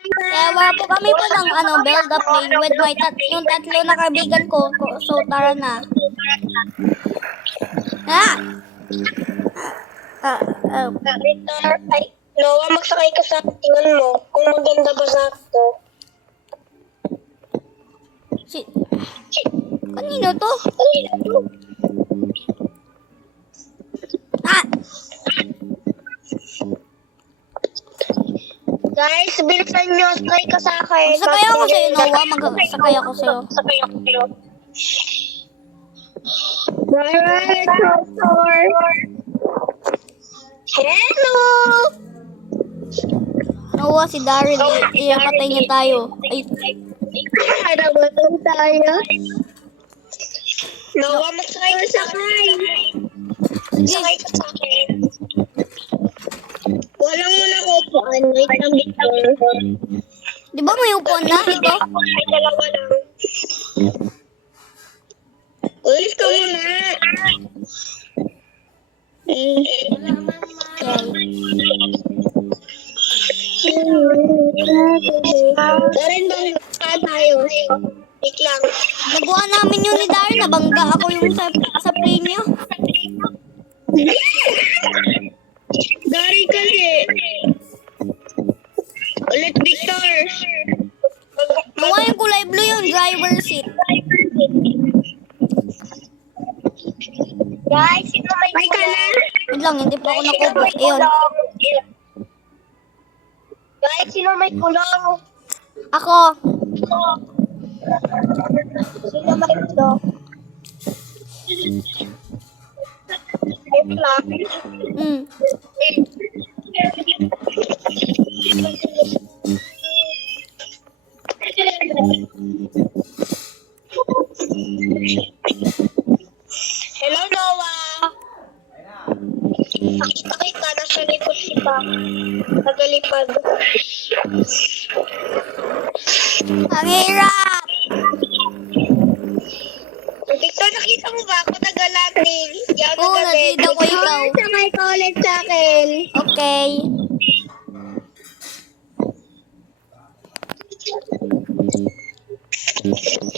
Kaya wala po kami po ng build up plane with my yung tatlo na kaibigan ko. So tara na. Noah, magsakay ka sa tingnan mo kung maganda ba sakto. Kanino to? Guys, bilisan nyo. Sakay ka sa akin. Sakay ako sa'yo, Noah. Sakay ako sa'yo. Hello! Noah, si Daryl. Iyapatay niya tayo. Ay. Harabatang tayo. Noah, magsakay ka sa akin. Sakay ka sa akin. Walang muna ko upuan. Wait lang, Victor. Di ba may upuan na ito? Ay, dalawa lang. Ulis ka muna. Darin ba tayo? Wait lang. Nagawa namin yun ni Daryl. Nabangga ako yung sa plane niyo. Dari kasi. Ulit, Victor. Noah, yung kulay blue yung driver seat. Guys, sino may kulong? Wait lang, hindi pa ako nakupo. Ayun. Guys, sino may kulong? Ako. Sino may kulong? Wait lang. Hello, Noah. Pakita, nasa likod siya. Nagalipad. Ang hirap! Victor, nakita mo ba ako nag-landing? Oo, nakita ko ikaw. Sakay ka ulit sa akin. Okay.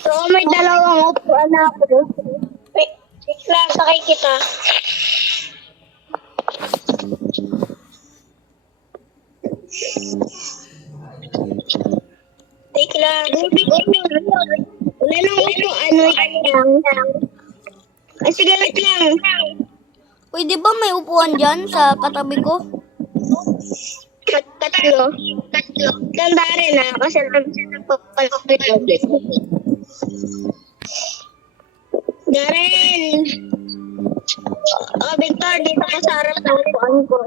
So, may dalawang upuan na ako. Wait lang, sakay kita. Wait lang. Wala nang upuan. Wait lang. Ay, sige, wait lang. Uy, di ba may upuan dyan sa katabi ko? Tatlo. Tanda rin ha, kasi nagpapalapit. Darren! Oh, Victor, dito ka sa harap ng upuan ko.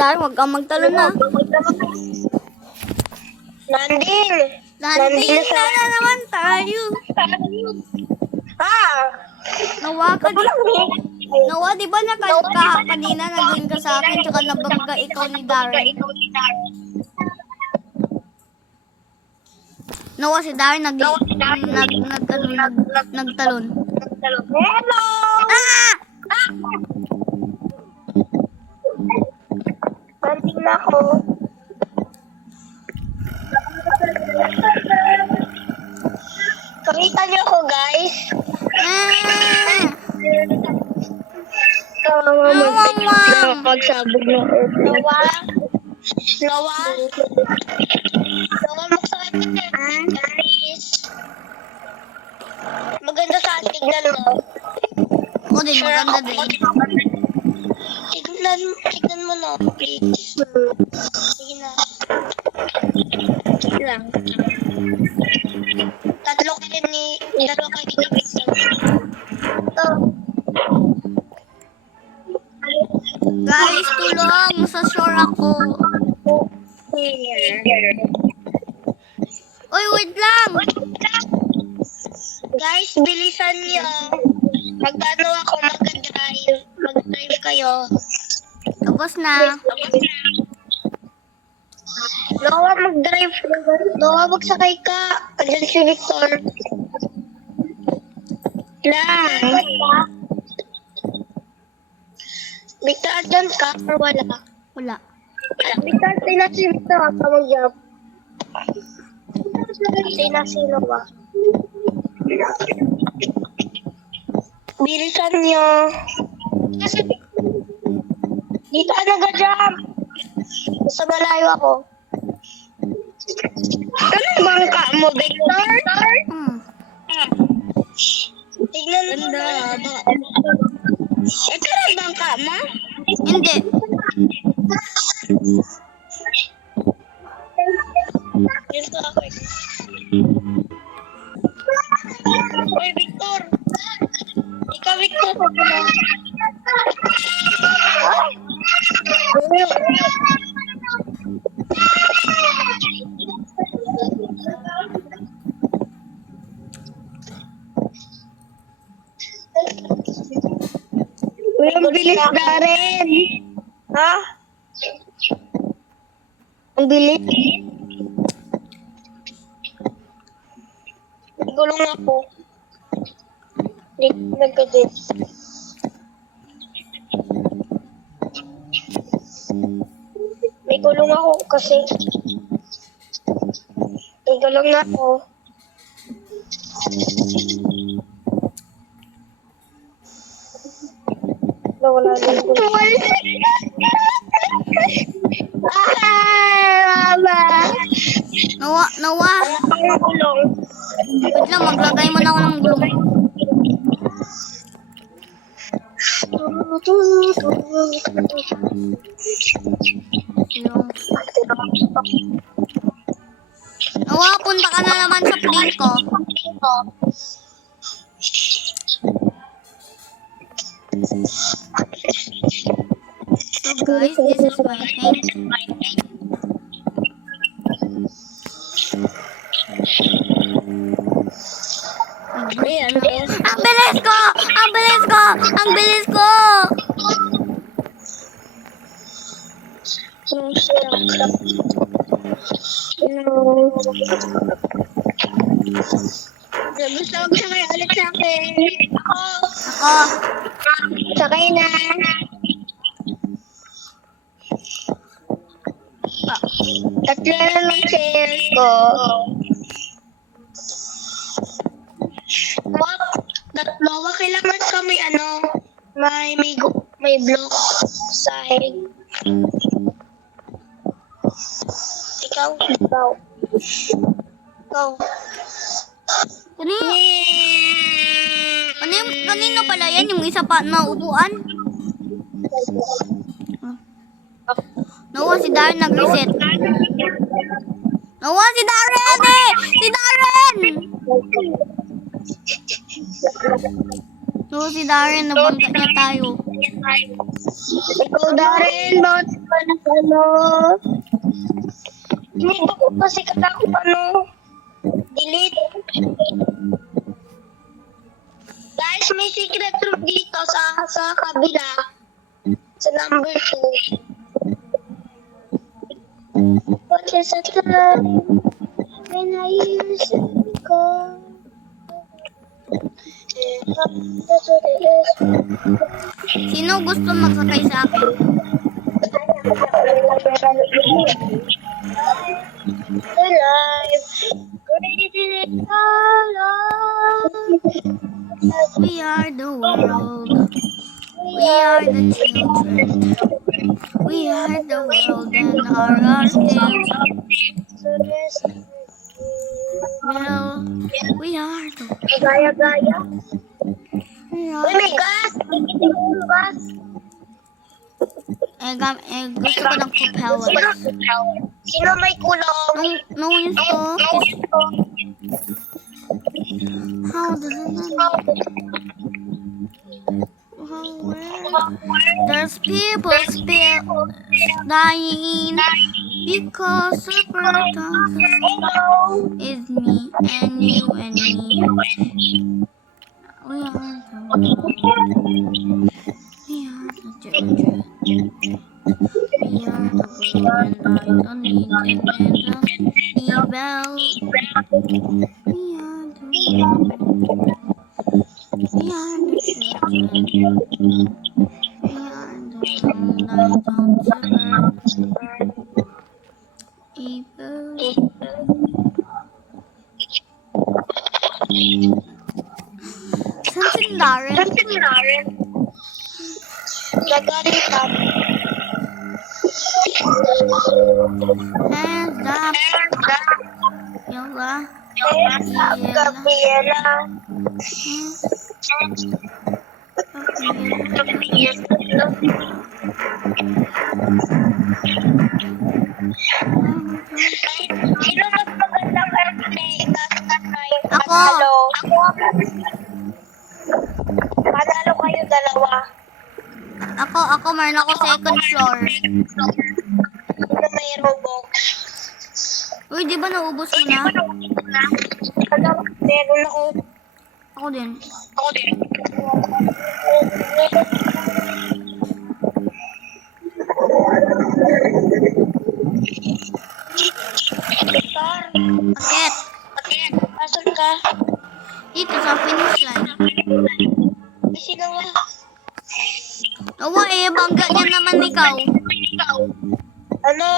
Dahil wag kang magtalon na. Landing! Landing na naman tayo. Nawa ka di. Nawa, di ba kanina nag-win ka sa akin tsaka nabangga ikaw ni Darren? Nawa, si Darren nagtalon. Hello! Landing na ako. Kakita niyo ako, guys. Magsabog ng Noah. Noah, magsakit ka dyan, guys. Maganda sa tignan mo. O, di maganda din. Tignan mo na, please. Sige na. Sige lang. Tatlo kayo ni Vincent. Ito. Guys, tulong! Sa shore ako. Uy, wait lang! Guys, bilisan niyo. Mag-ano ako, mag-drive kayo. Tapos na. Noah, mag-drive. Noah, magsakay ka. Andyan si Victor. Lang. Victor, andyan ka or wala? Wala. Victor, sila si Victor. Ako mag-job. Sila si Noah. Bilisan niyo. Kasi dito ka nag-jump. Basta malayo ako. Ano bangka mo, Victor? Tignan mo. Ito na bangka mo? Hindi. Dito ako. Oy, Victor. Ikaw, Victor. Ang bilis na rin. Ha? Ang bilis. Gulong ako. Nagkadit. May gulong ako kasi. May gulong na ako. Wala na yung gulong. Mama! Nawa. Ang gulong. Wait lang, maglagay mo na ako ng gulong. Nawa, punta ka na naman sa plane ko. So guys, this is my tank. Ayan. Ang bilis ko! Ang bilis ko! Ang bilis ko! Gusto ko sakay ulit sa akin. Ako. Sakay na. Tatlo na lang share ko. Tatlo, kailangan kami may block side. Ikaw. Kanino pala yan? Yung isa pa na upuan? Nawa, si Darren nag-reset. Nawa, si Darren eh! Si Darren! Nawa, si Darren. Nabangga niya tayo. Ikaw, Darren, bakit ka Hindi ko kasi delete. Guys, may secret room dito sa kabila. Sa number 2. What is the time when I use go? Sino gusto magsakay sa akin? Alive, great in We are the world. We are the children. We are the world and our kids. Well, we are the Gaya-gaya. we Uy, are. may gas! May gas! Gusto ko ng propeller. Sino may kulong? No use to. How does it There's people dying because super is me and you and me. We are the children. We are the world and I don't need evil. We are the children. We are the light on evil. Saan si Lauren? Nagalitan. Hands up. Yola. Gabriela. Sino mas magandang airplane? Ako. Panalo kayo dalawa. Ako, meron ako second floor. Na may Robux. Uy, di ba naubos mo na? Meron ako. Ako din. Sir, Akit. asan ka? Dito sa finish line. Sino ba? Nawa bangga niya naman ikaw. Ano?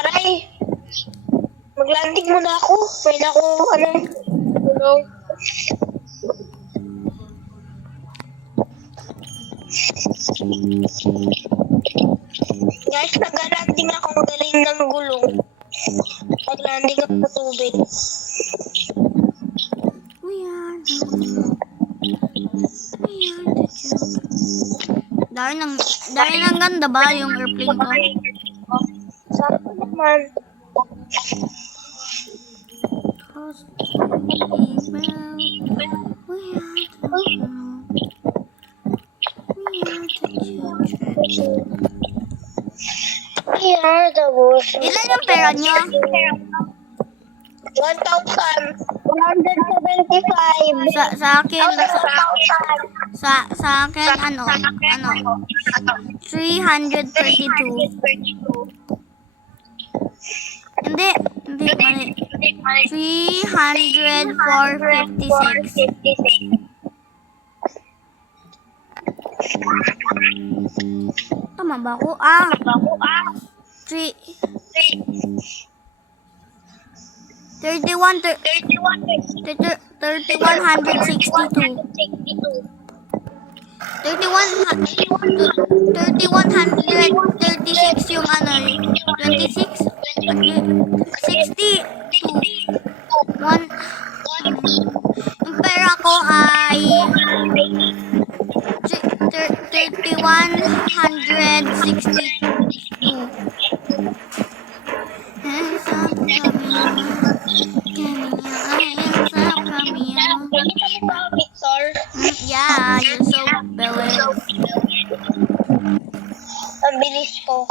Aray! Maglanding muna ako. Pwede ako, Hello? Guys, nag-landing ako. Galing ng gulong. Nag-landing ako sa tubig. We are the children. Dahil ng ganda ba yung airplane ko? Sabi ko naman. Cause we Here the bush. Ilan yung pera niyo? 1,175. Sa akin, sa akin, 332. Hindi, mali. 300 for 56. Tama ba ako? 3136 yung 26? 62. Yung pera ko ay 3162. Yeah, you're so brilliant. Ang bilis ko.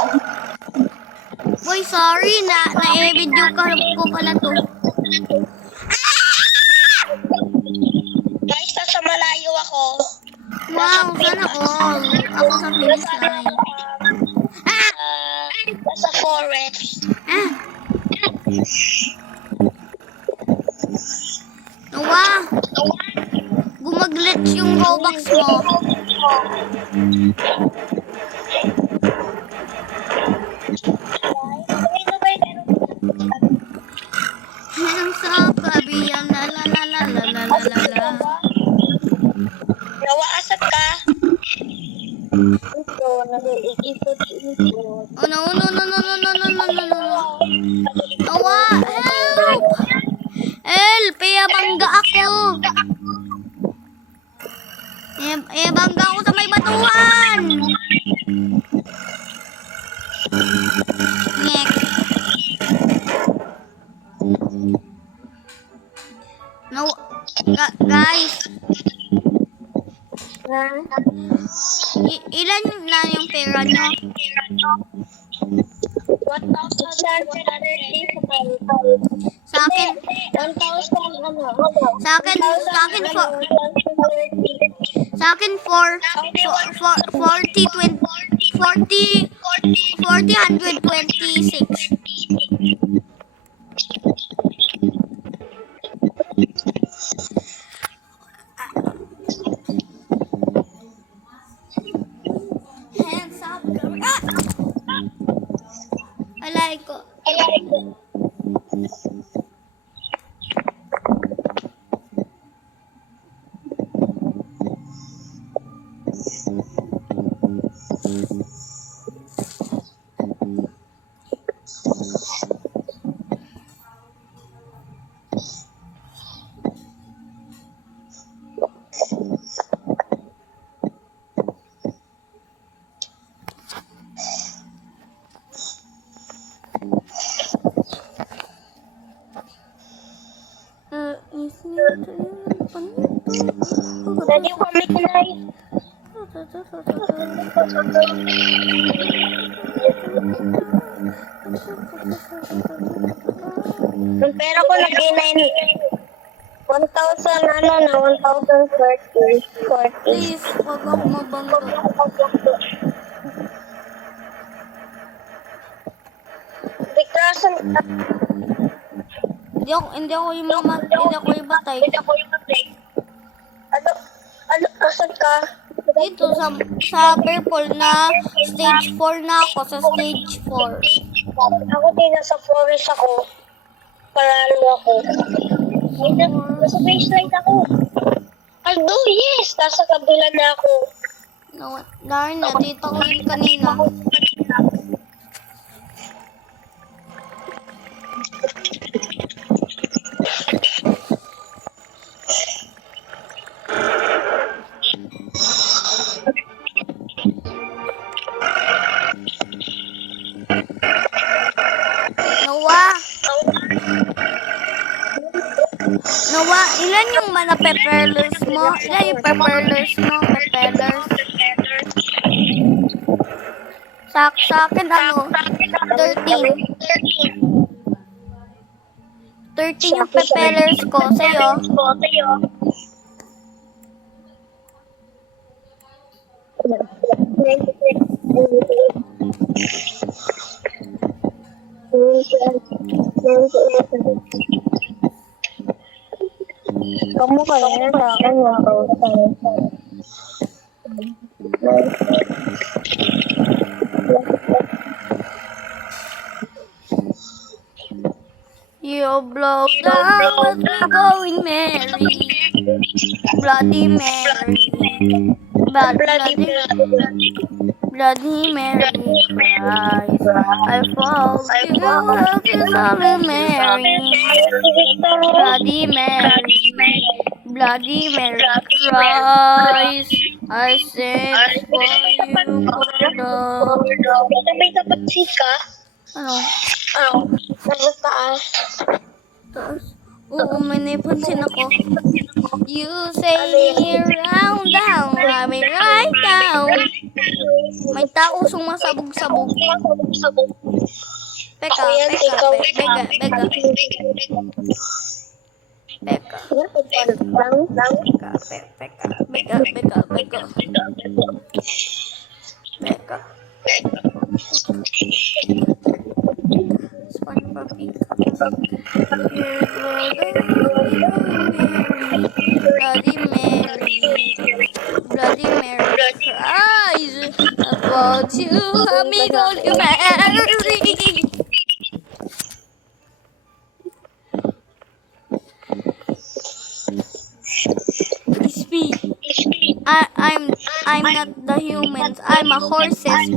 Boy, sorry na-video ko pala to. Guys, nasa malayo ako. Wow, sana all. Ako sa finish line. Nasa forest. Nawa, gumag-glitch yung Robux mo. Ang sa kabiyan, la la la la la la la la la. Nawa, asat ka? Ito, nag-iikot. Oh no. Nawa, help! Help! Bangga ako. Bangga ako sa may batuhan. Ngek. No, guys. Ilan na yung pera nyo? Sa akin, 1,000 ano? sa akin, sa akin, 126. Hands up, girl. I like it. Daddy, kami kinay. Yung pera ko nag-inay 1,000 ano na, 1,040. Please, wag ako mabangga. Bikrasan. Hindi ako yung batay. Ano, asan ka? Dito sa purple na stage 4 na ako, sa stage 4. Ako din, nasa forest ako. Paralo ako. Nasa baseline ako. Aldo, yes! Nasa kabila na ako. No, darn na, dito ko yun kanina. Noah, ilan yung mana pepperless mo? Ilan yung pepperless mo? Pepperless? Sa akin ano? 13. 13 yung pepperless ko. Sa'yo? Kamu kayaknya kan nggak tahu You blow down with me going merry. Bloody Mary. Bloody Mary cries. I fall to you, Holy Mary. Bloody Mary. Bloody Mary cries. I sing for you, Lord. May tapat ka? Ano? Nasa taas. Taas. Oo, may napansin ako. You say me round down, I mean right down. May tao sumasabog-sabog. Peka. Bloody Mary cries about you, amigo, you Mary. It's me. I'm not the humans. I'm a horses.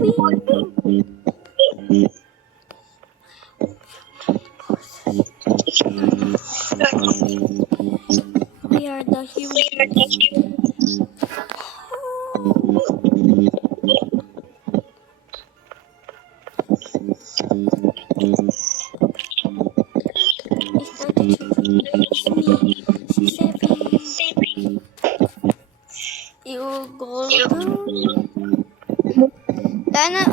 We are the humans. You go down.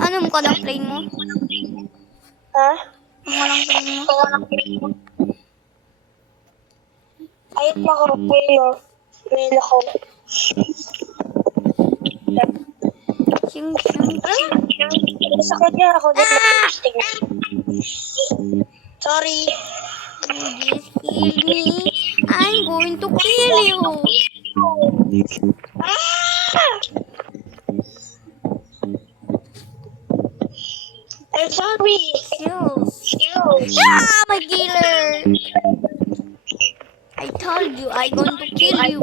Ano mo ka ng plane mo? Ha? Ang walang tingin mo. Ayun ako, ayun. Ayun ako. Sing, sing. Sa kanya ako din mag-posting. Sorry. You just kill me. I'm going to kill you. I'm sorry. Skills. Ah, my killer. I told you I'm going to kill you.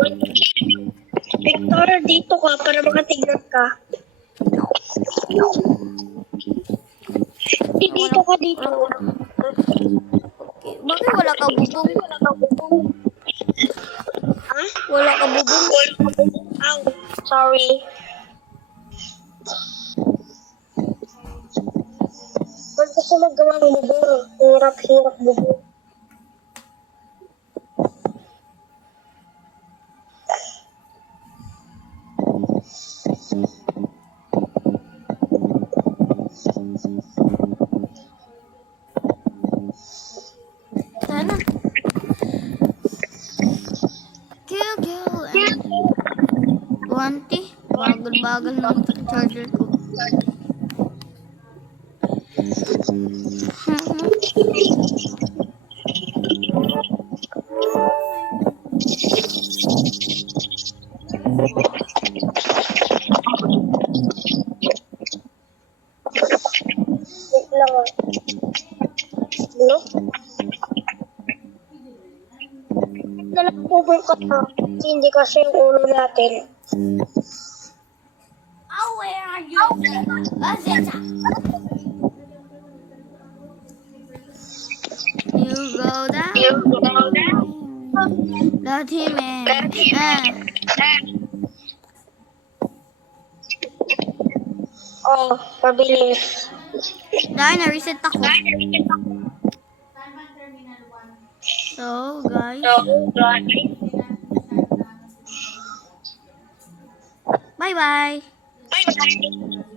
Victor, dito ka para makatignan ka. Dito ka dito. Okay. Bakit wala ka bubong? Ha? Wala ka bubong? Ow. Sorry. Ba't kasi magawa ng bubong? Hirap-hirap bubong. Sana. Kill. Wanti. Bagal-bagal ng charger ko. Wait lang ah. Ano? Dalang bubong ka na. Hindi kasi yung ulo natin. Oh, where are you? Azeta. You go down. Dirty man. Oh, mabilis. Dahil na-reset ako. So, guys. Bye-bye. Bye.